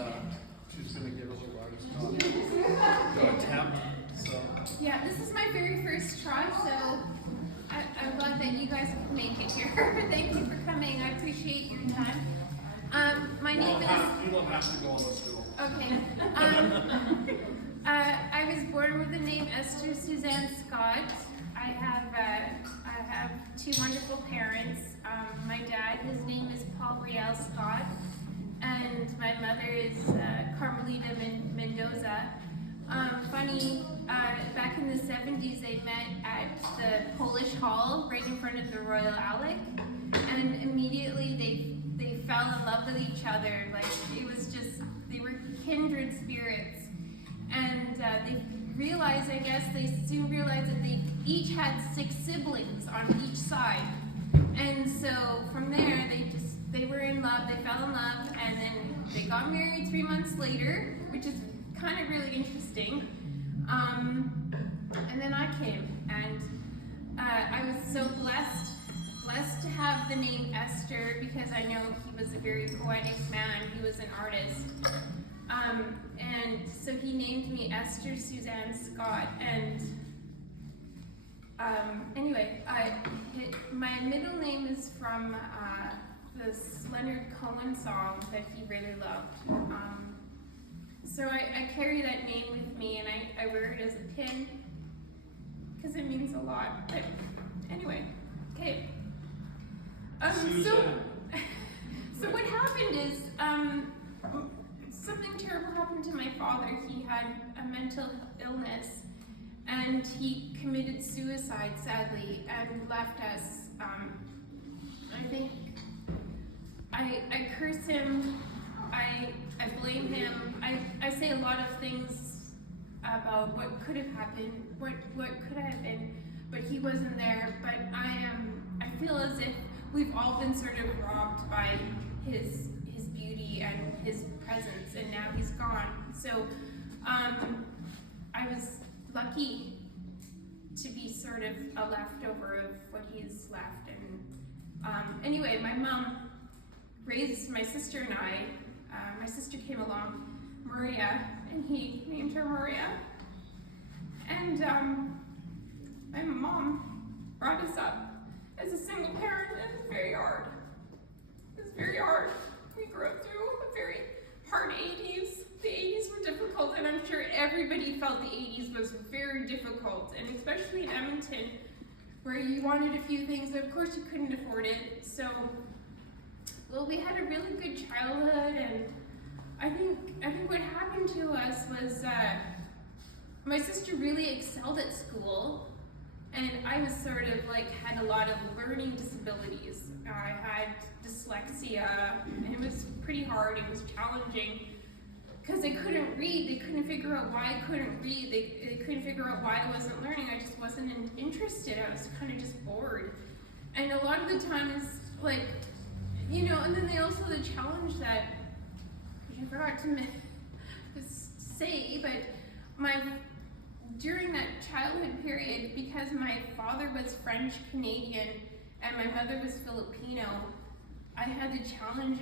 and she's going to give us a attempt. So. Yeah, this is my very first try, so I'm glad that you guys could make it here. Thank you for coming. I appreciate your time. My name is... You don't have to go on the stool. Okay. I was born with the name Esther Suzanne Scott. I have two wonderful parents. My dad, his name is Paul Riel Scott, and my mother is Carmelita Mendoza. Funny, back in the 70s, they met at the Polish Hall right in front of the Royal Alec, and immediately they fell in love with each other. Like, it was just, they were kindred spirits. And they realized, I guess, they soon realized that they each had 6 siblings on each side. And so from there, they were in love, they fell in love, and then they got married 3 months later, which is kind of really interesting. And then I came, and I was so blessed to have the name Esther, because I know he was a very poetic man, he was an artist. And so he named me Esther Suzanne Scott, and anyway, my middle name is from this Leonard Cohen song that he really loved. So I carry that name with me, and I wear it as a pin, because it means a lot. But anyway, okay. So what happened is, something terrible happened to my father. He had a mental illness, and he committed suicide, sadly, and left us. I think I curse him. I blame him. I say a lot of things about what could have happened, what could have been, but he wasn't there. But I feel as if we've all been sort of robbed by his beauty and his presence, and now he's gone. So I was lucky to be sort of a leftover of what he's left. And anyway, my mom raised my sister and I. My sister came along, Maria, and he named her Maria. And my mom brought us up as a single parent, and it was very hard. It was very hard. We grew up through a very hard 80s. The 80s were difficult, and I'm sure everybody felt the 80s was very difficult, and especially in Edmonton, where you wanted a few things, but of course you couldn't afford it. So, well, we had a really good childhood, and I think what happened to us was my sister really excelled at school, and I was sort of like had a lot of learning disabilities. I had dyslexia, and it was pretty hard. It was challenging because they couldn't read. They couldn't figure out why I couldn't read. They couldn't figure out why I wasn't learning. I just wasn't interested. I was kind of just bored. And a lot of the time it's like, you know, and then they also the challenge that, which I forgot to say, but during that childhood period, because my father was French Canadian and my mother was Filipino, I had the challenge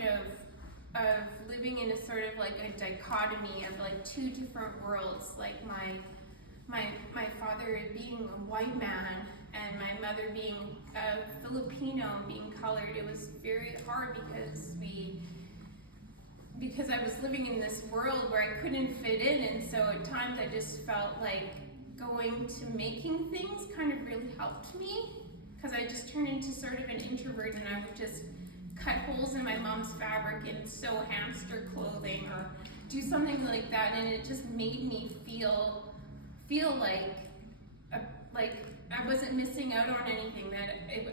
of living in a sort of like a dichotomy of like 2 different worlds, like my father being a white man and my mother being a Filipino and being colored. It was very hard because I was living in this world where I couldn't fit in, and so at times I just felt like going to making things kind of really helped me, because I just turned into sort of an introvert, and I would just cut holes in my mom's fabric and sew hamster clothing or do something like that, and it just made me feel like I wasn't missing out on anything, that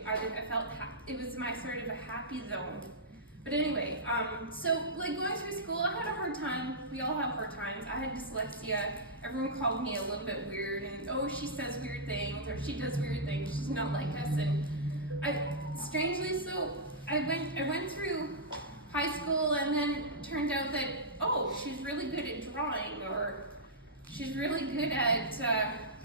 I felt it was my sort of a happy zone. But anyway, so like going through school, I had a hard time. We all have hard times. I had dyslexia. Everyone called me a little bit weird, and oh, she says weird things, or she does weird things. She's not like us. And I went through high school, and then it turned out that, oh, she's really good at drawing, or she's really good at,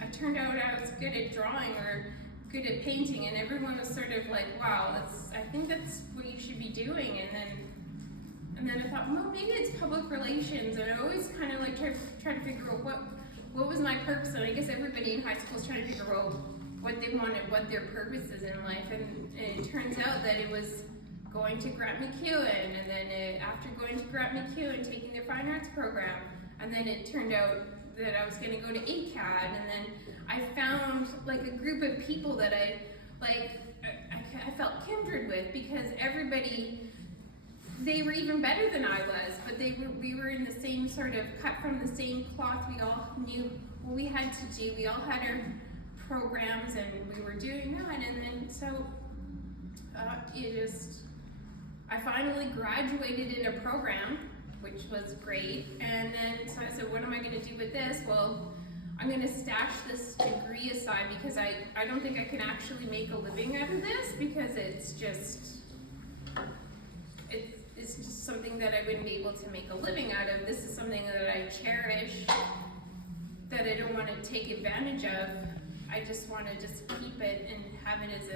I turned out I was good at drawing or good at painting, and everyone was sort of like, wow, I think that's what you should be doing. And And then I thought, well, maybe it's public relations, and I always kind of like try to figure out what was my purpose, and I guess everybody in high school is trying to figure out what they wanted, what their purpose is in life, and it turns out that it was going to Grant MacEwan, and then after going to Grant MacEwan, taking their fine arts program, and then it turned out that I was going to go to ACAD, and then I found like a group of people that I felt kindred with, because everybody, they were even better than I was, but we were in the same sort of, cut from the same cloth. We all knew what we had to do. We all had our programs, and we were doing that, and then so I finally graduated in a program, which was great, and then so I said, what am I going to do with this? Well, I'm going to stash this degree aside, because I don't think I can actually make a living out of this, because it's just something that I wouldn't be able to make a living out of. This is something that I cherish, that I don't want to take advantage of. I just want to just keep it and have it as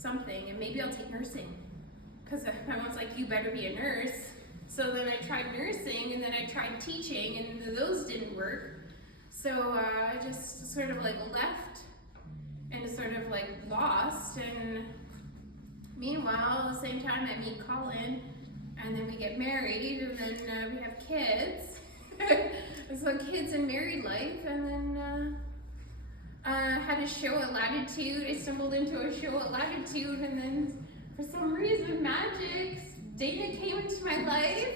something, and maybe I'll take nursing, because my mom's like, you better be a nurse. So then I tried nursing, and then I tried teaching, and those didn't work. So I just sort of like left and sort of like lost, and meanwhile, at the same time, I meet Colin, and then we get married, and then we have kids. So kids and married life, and then had a show at Latitude. I stumbled into a show at Latitude, and then for some reason, magic, Dana came into my life,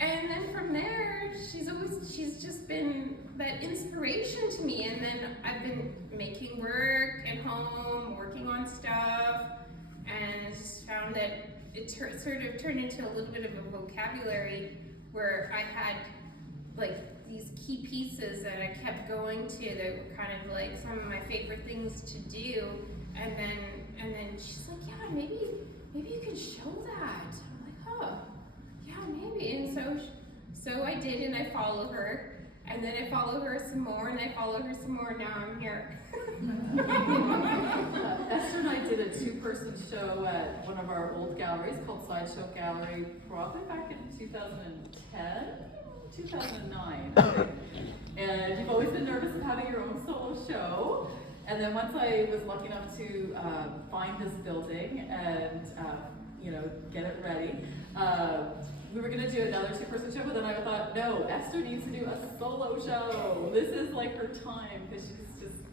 and then from there, she's just been that inspiration to me. And then I've been making work at home, working on stuff, and just found that it sort of turned into a little bit of a vocabulary where I had like these key pieces that I kept going to that were kind of like some of my favorite things to do. And then she's like, yeah, maybe you could show that. I'm like, oh, yeah, maybe. And so I did, and I follow her, and then I follow her some more, and I follow her some more, and now I'm here. Esther and I did a two-person show at one of our old galleries called Sideshow Gallery, probably back in 2010, 2009. And you've always been nervous of having your own solo show. And then once I was lucky enough to find this building and get it ready, we were going to do another two-person show, but then I thought, no, Esther needs to do a solo show. This is like her time, because she's just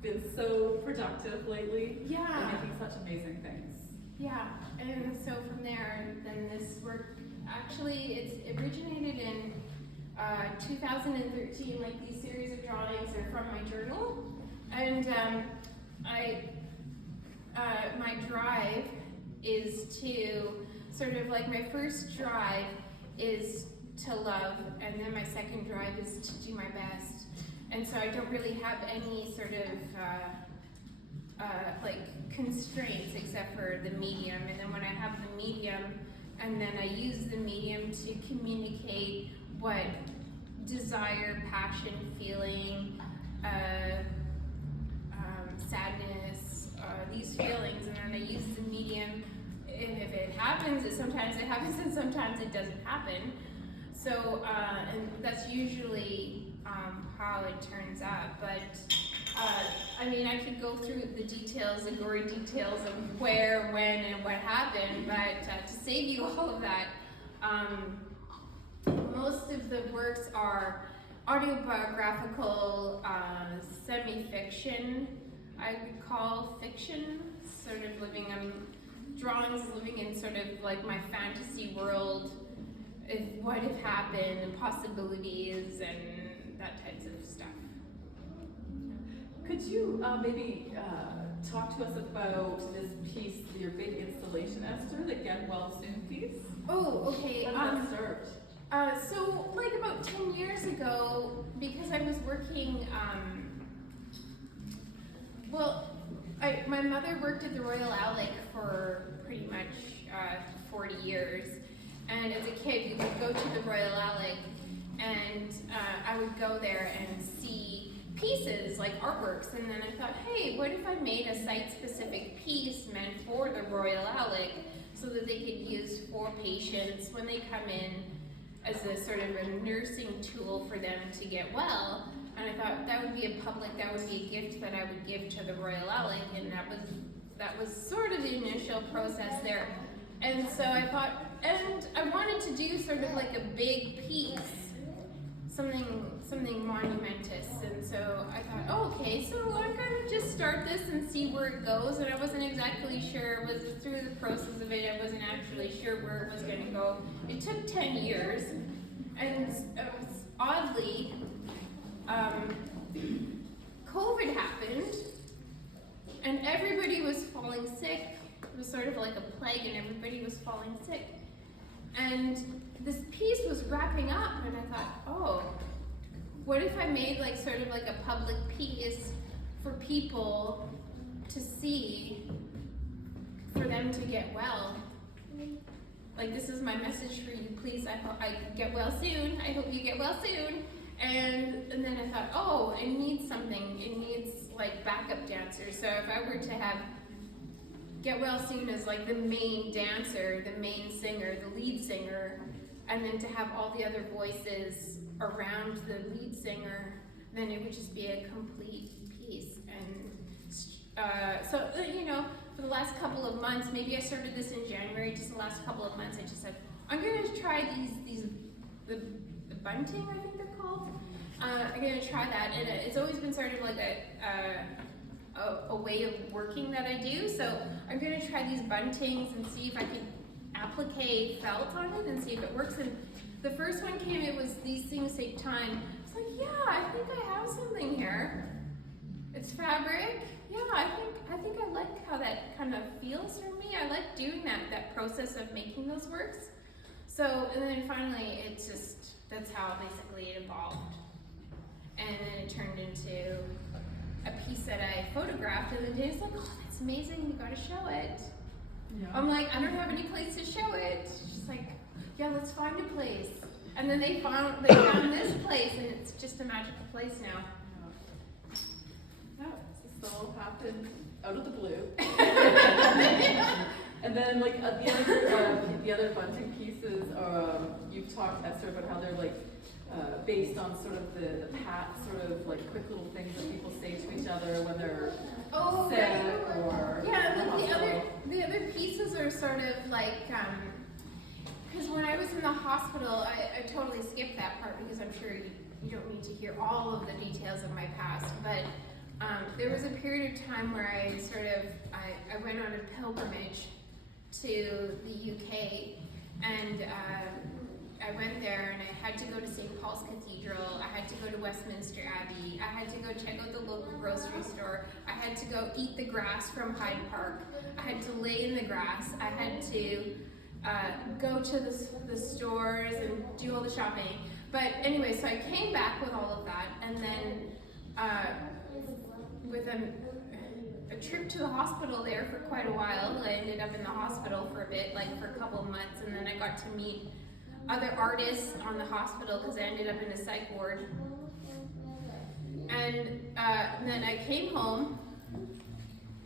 been so productive lately. Yeah. And making such amazing things. Yeah, and so from there, then this work, actually, it originated in 2013, like these series of drawings are from my journal. And my drive is to sort of like, my first drive is to love, and then my second drive is to do my best. And so I don't really have any sort of like constraints except for the medium. And then when I have the medium, and then I use the medium to communicate what desire, passion, feeling, sadness, these feelings, and then I use the medium. If it happens, sometimes it happens, and sometimes it doesn't happen. So, and that's usually how it turns out. But I mean, I could go through the details, the gory details of where, when, and what happened. But to save you all of that, most of the works are autobiographical, semi-fiction. I would call fiction, sort of living in drawings, living in sort of like my fantasy world, what if happened, and possibilities, and that types of stuff. Could you maybe talk to us about this piece, your big installation, Esther, the Get Well Soon piece? Oh, okay. How did that start? So like about 10 years ago, because I was working, my mother worked at the Royal Alec for pretty much 40 years. And as a kid, we would go to the Royal Alec, and I would go there and see pieces, like artworks. And then I thought, hey, what if I made a site-specific piece meant for the Royal Alec? so that they could use for patients when they come in as a sort of a nursing tool for them to get well. And I thought that would be a gift that I would give to the Royal Alec, and that was sort of the initial process there. And so I thought, and I wanted to do sort of like a big piece, something monumentous. And so I thought, oh, okay, so I'm gonna just start this and see where it goes. And I wasn't exactly sure, was through the process of it, I wasn't actually sure where it was gonna go. It took 10 years, and it was oddly, COVID happened, and everybody was falling sick. It was sort of like a plague, and everybody was falling sick. And this piece was wrapping up, and I thought, oh, what if I made like sort of like a public piece for people to see, for them to get well? Like, this is my message for you, please. I hope I get well soon. I hope you get well soon. And then I thought, oh, it needs something. It needs like backup dancers. So if I were to have Get Well Soon as like the main dancer, the main singer, the lead singer, and then to have all the other voices around the lead singer, then it would just be a complete piece. And so, you know, for the last couple of months, maybe I started this in January, just the last couple of months, I just said, I'm going to try the bunting, I think they're called. I'm going to try that, and it's always been sort of like a way of working that I do. So I'm going to try these buntings and see if I can applique felt on it and see if it works. And the first one came, it was These Things Take Time. It's like, yeah, I think I have something here. It's fabric. Yeah, I think I like how that kind of feels for me. I like doing that process of making those works. So, and then finally, it's just, that's how basically it evolved. And then it turned into a piece that I photographed, and then Dave's like, oh, that's amazing, you gotta show it. Yeah. I'm like, I don't have any place to show it. She's like, yeah, let's find a place. And then they found this place, and it's just a magical place now. Yeah, this all happened out of the blue. And then, like, the other bunting pieces, you've talked, Esther, about how they're like based on sort of the pat, sort of like quick little things that people say to each other when they're sick or yeah. The other pieces are sort of like because when I was in the hospital, I totally skipped that part because I'm sure you don't need to hear all of the details of my past, but there was a period of time where I went on a pilgrimage to the UK, and I went there and I had to go to St. Paul's Cathedral, I had to go to Westminster Abbey, I had to go check out the local grocery store, I had to go eat the grass from Hyde Park, I had to lay in the grass, I had to go to the stores and do all the shopping. But anyway, so I came back with all of that, and then with a trip to the hospital there for quite a while. I ended up in the hospital for a bit, like for a couple of months, and then I got to meet other artists on the hospital because I ended up in a psych ward. And then I came home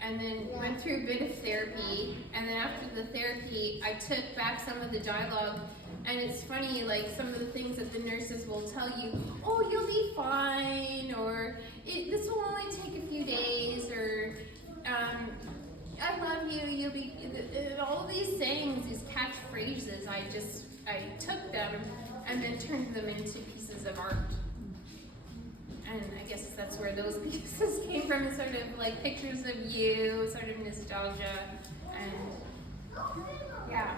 and then went through a bit of therapy, and then after the therapy I took back some of the dialogue, and it's funny, like some of the things that the nurses will tell you, oh, you'll be fine, or this will only take a few days, or I love you, you'll be, all of these sayings, these catchphrases, I took them and then turned them into pieces of art. And I guess that's where those pieces came from, sort of like pictures of you, sort of nostalgia, and yeah.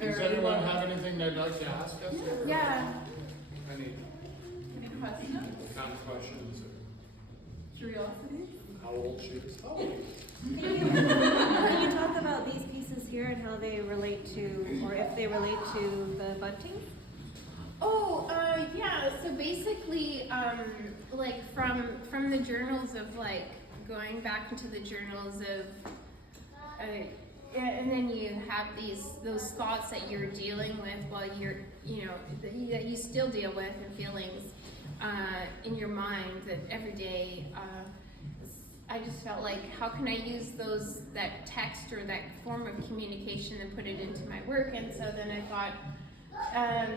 Does anyone have anything they'd like to ask us? Yeah. Any questions? kind of questions? Curiosities? How old she is? How old? Can you talk about these pieces here and how they relate to, or if they relate to the bunting? Oh, yeah, so basically, like from the journals of like, going back into the journals of, and then you have those thoughts that you're dealing with while you're, that you still deal with, and feelings in your mind that every day, I just felt like, how can I use that text or that form of communication and put it into my work? And so then I thought,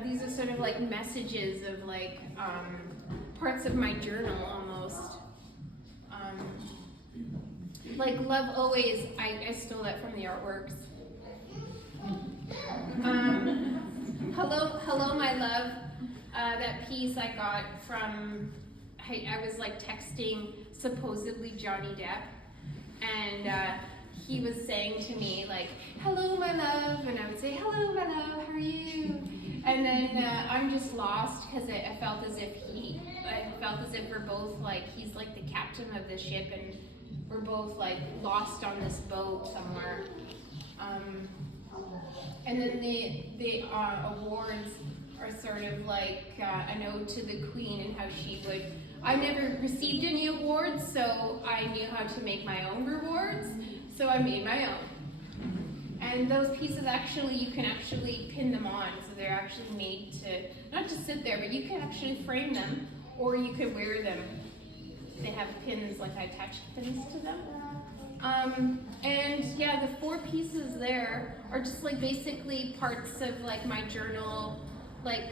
these are sort of like messages of like parts of my journal almost. Like Love Always, I stole that from the artworks. Hello My Love, that piece I got from, I was like texting supposedly Johnny Depp, and he was saying to me like, hello my love, and I would say, hello my love, how are you? And then I'm just lost because I felt as if we're both like, he's like the captain of the ship and we're both like lost on this boat somewhere. And then the awards are sort of like an ode to the Queen and how she would, I never received any awards, so I knew how to make my own rewards, so I made my own. And those pieces actually, you can actually pin them on, so they're actually made to, not just sit there, but you can actually frame them, or you could wear them. They have pins, like I attach pins to them. And yeah, the 4 pieces there are just like basically parts of like my journal, like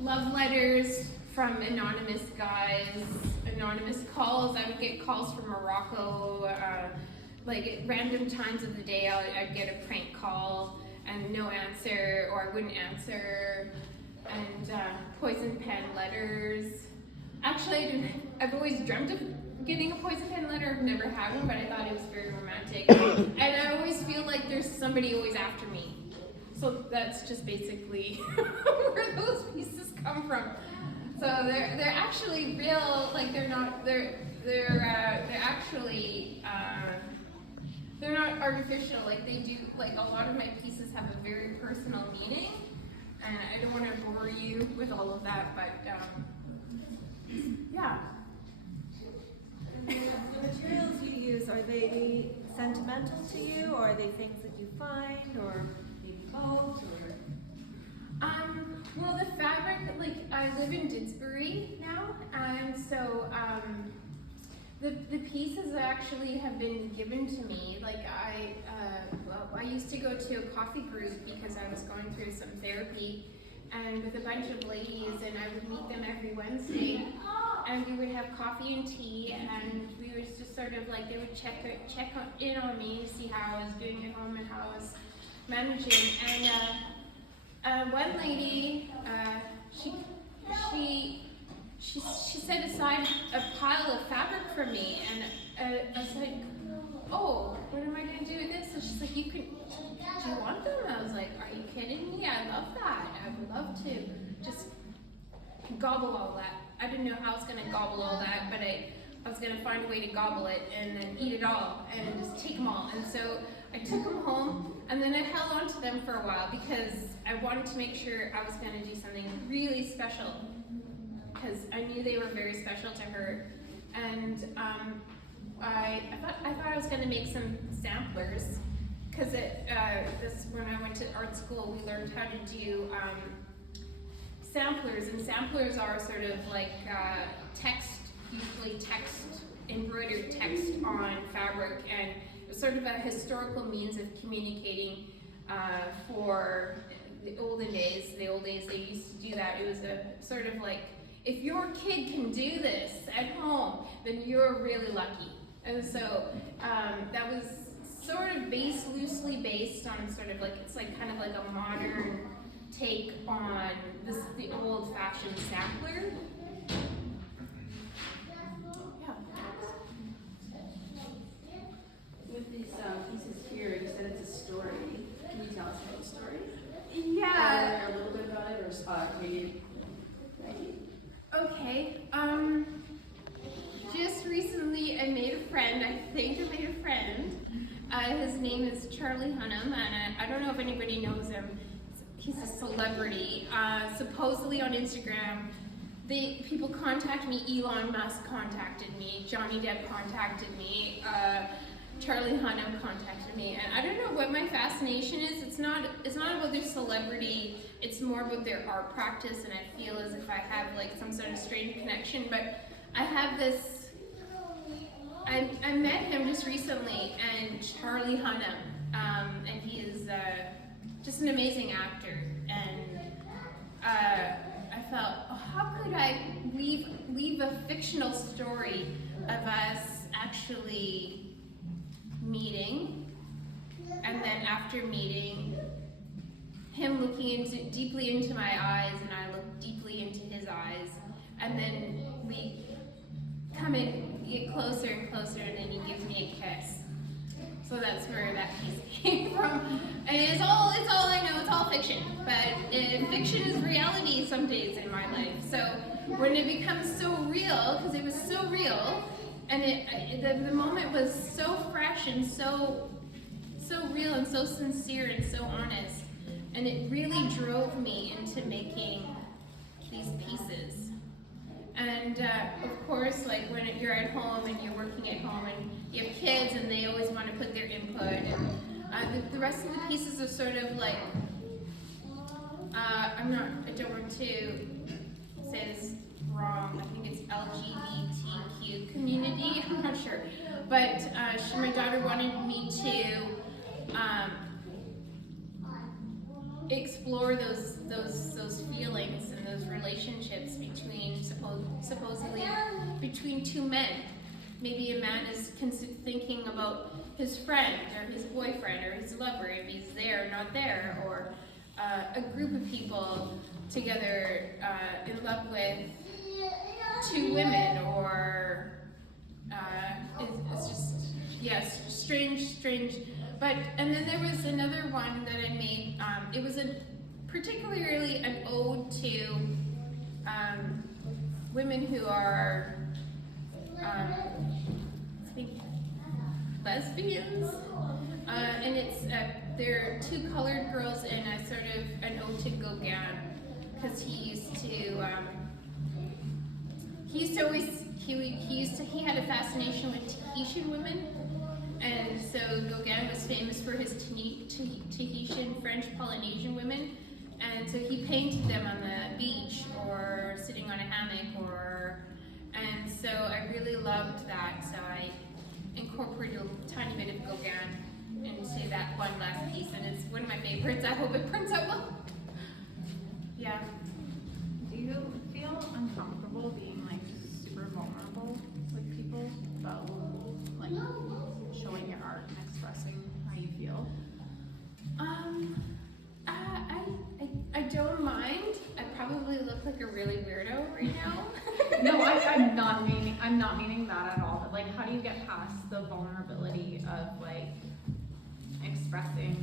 love letters from anonymous guys, anonymous calls. I would get calls from Morocco, like at random times of the day I'd get a prank call and no answer, or I wouldn't answer, and poison pen letters. Actually, I've always dreamt of getting a poison pen letter. I've never had one, but I thought it was very romantic. And I always feel like there's somebody always after me. So that's just basically where those pieces come from. So they're actually real. Like they're actually they're not artificial. Like they do. Like a lot of my pieces have a very personal meaning, and I don't want to bore you with all of that, but yeah. The materials you use, are they sentimental to you, or are they things that you find, or maybe both, or? Well, the fabric, like, I live in Didsbury now, and so, the pieces actually have been given to me. Like, I used to go to a coffee group because I was going through some therapy, and with a bunch of ladies, and I would meet them every Wednesday, and we would have coffee and tea, and we would just sort of like, they would check in on me, see how I was doing at home and how I was managing. And one lady, she set aside a pile of fabric for me, and I was like, oh, what am I going to do with this? And she's like, do you want them? I was like, are you kidding me? I love that. I would love to just gobble all that. I didn't know how I was going to gobble all that, but I was going to find a way to gobble it and then eat it all and just take them all. And so I took them home, and then I held on to them for a while because I wanted to make sure I was going to do something really special, because I knew they were very special to her. And I thought I was going to make some samplers, because when I went to art school, we learned how to do samplers, and samplers are sort of like text, usually embroidered text on fabric, and it was sort of a historical means of communicating for the olden days. The old days they used to do that. It was a sort of like, if your kid can do this at home, then you're really lucky. And so that was sort of loosely based on sort of like, it's like kind of like a modern take on the old-fashioned sampler. Yeah. With these pieces here, you said it's a story. Can you tell us about the story? Yeah. Or a little bit about it, or maybe? Okay. Just recently I made a friend. His name is Charlie Hunnam, and I don't know if anybody knows him. He's a celebrity. Supposedly on Instagram, people contact me. Elon Musk contacted me. Johnny Depp contacted me. Charlie Hunnam contacted me, and I don't know what my fascination is. It's not about their celebrity. It's more about their art practice, and I feel as if I have like some sort of strange connection. But I have this I met him just recently, and Charlie Hunnam, and he is just an amazing actor. And I felt, oh, how could I leave a fictional story of us actually meeting, and then after meeting, him looking deeply into my eyes, and I look deeply into his eyes, and then we come in, get closer and closer, and then he gives me a kiss. So that's where that piece came from. And it's all I know, it's all fiction. But fiction is reality some days in my life. So when it becomes so real, because it was so real, and the moment was so fresh and so real and so sincere and so honest, and it really drove me into making these pieces. And of course, like when you're at home and you're working at home and you have kids and they always want to put their input, and the rest of the pieces are sort of like, I don't want to say this wrong, I think it's LGBTQ community, I'm not sure. But my daughter wanted me to explore those feelings and those relationships between supposedly between two men. Maybe a man is thinking about his friend or his boyfriend or his lover, if he's there or not there, or a group of people together in love with two women, or it's just, yes, strange. But, and then there was another one that I made, it was particularly an ode to women who are, I think, lesbians, and it's, they're two colored girls in a sort of an ode to Gauguin, because he had a fascination with Tahitian women. And so Gauguin was famous for his Tahitian, French, Polynesian women. And so he painted them on the beach or sitting on a hammock, and so I really loved that. So I incorporated a tiny bit of Gauguin into that one last piece, and it's one of my favorites. I hope it prints out well. Yeah. Do you feel uncomfortable being like super vulnerable with people about like showing your art and expressing how you feel? I don't mind. I probably look like a really weirdo right now. No, I'm not meaning that at all. But like, how do you get past the vulnerability of like expressing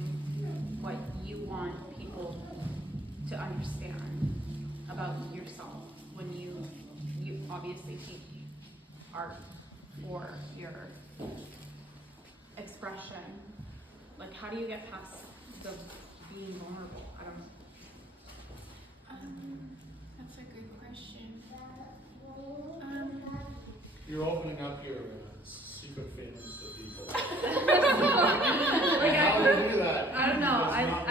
what you want people to understand about yourself when you obviously take art for your expression? Like, how do you get past the being vulnerable? I don't know. That's a good question. You're opening up your secret feelings to people. Like, How do you do that? I don't know. That's not- I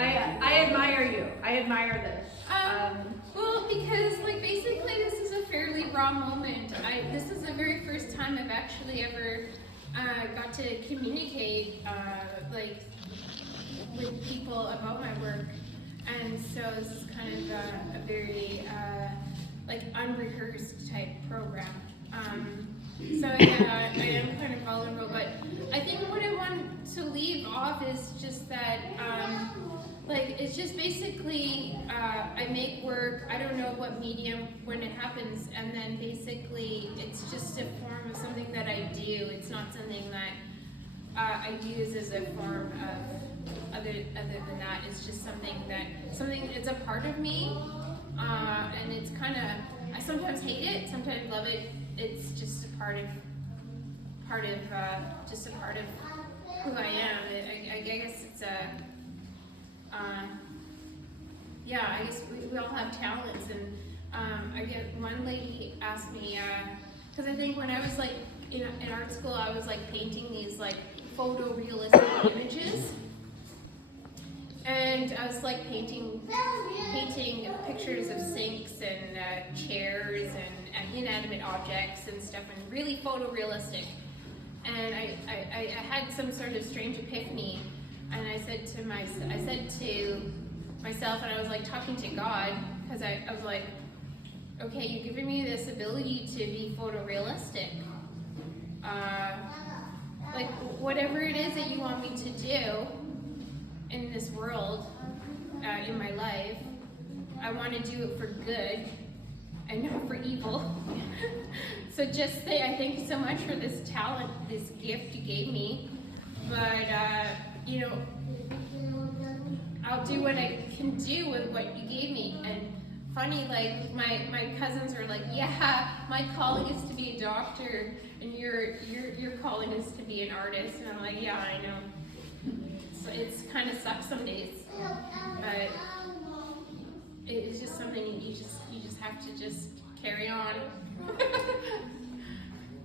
admire you. I admire this. Well, because like basically this is a fairly raw moment. This is the very first time I've actually ever got to communicate like with people about my work, and so this is kind of a very like unrehearsed type program. So yeah, I am kind of vulnerable, but I think what I want to leave off is just that like it's just basically I make work, I don't know what medium when it happens, and then basically it's just a form of something that I do. It's not something that I use as a form of other than that. It's just something it's a part of me, and it's kind of, I sometimes hate it, sometimes love it. It's just a part of who I am. I guess it's I guess we all have talents, and I get one lady asked me, because I think when I was like in art school, I was like painting these like photorealistic images, and I was like painting pictures of sinks and chairs and inanimate objects and stuff, and really photorealistic. and I had some sort of strange epiphany, and I said to myself, and I was like talking to God, because I was like, okay, you're giving me this ability to be photorealistic. Like whatever it is that you want me to do in this world, in my life, I want to do it for good and not for evil. So just say I thank you so much for this talent, this gift you gave me. But you know, I'll do what I can do with what you gave me. And funny, like my cousins are like, yeah, my calling is to be a doctor, and your calling is to be an artist. And I'm like, yeah, I know. So it's kind of sucks some days, but it's just something you just have to just carry on.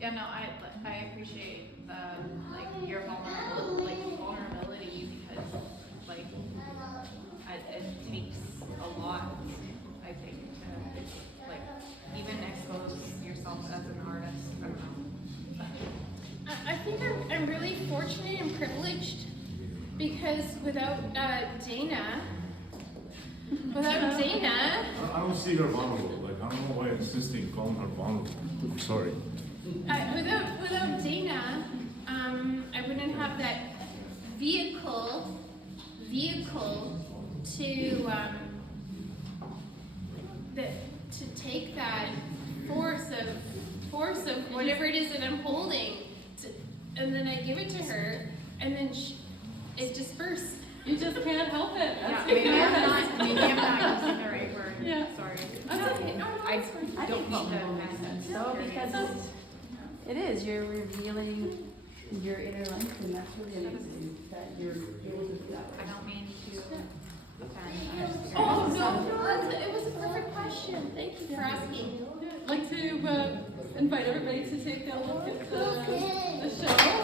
Yeah, no, I appreciate the like your vulnerability because like it takes a lot, I think, to like even expose yourself as an artist. I don't know. I think I'm really fortunate and privileged because without Dana, I don't see her vulnerable. Like, I don't know why I'm insisting calling her vulnerable. I'm sorry. without Dana, I wouldn't have that vehicle to take that force of whatever it is that I'm holding, and then I give it to her, and then it disperses. You just can't help it. Yeah, That's maybe being I'm honest. not using the right word. Yeah. Sorry. That's okay. No, I it's fine. I think don't mean vulnerable to makes sense offend. though, because it is, you're revealing your inner life, and that's really amazing that you're able to do that. I don't mean to offend. I just- Oh no, it was a perfect question. Thank you for asking. I'd like to invite everybody to take a look at the show.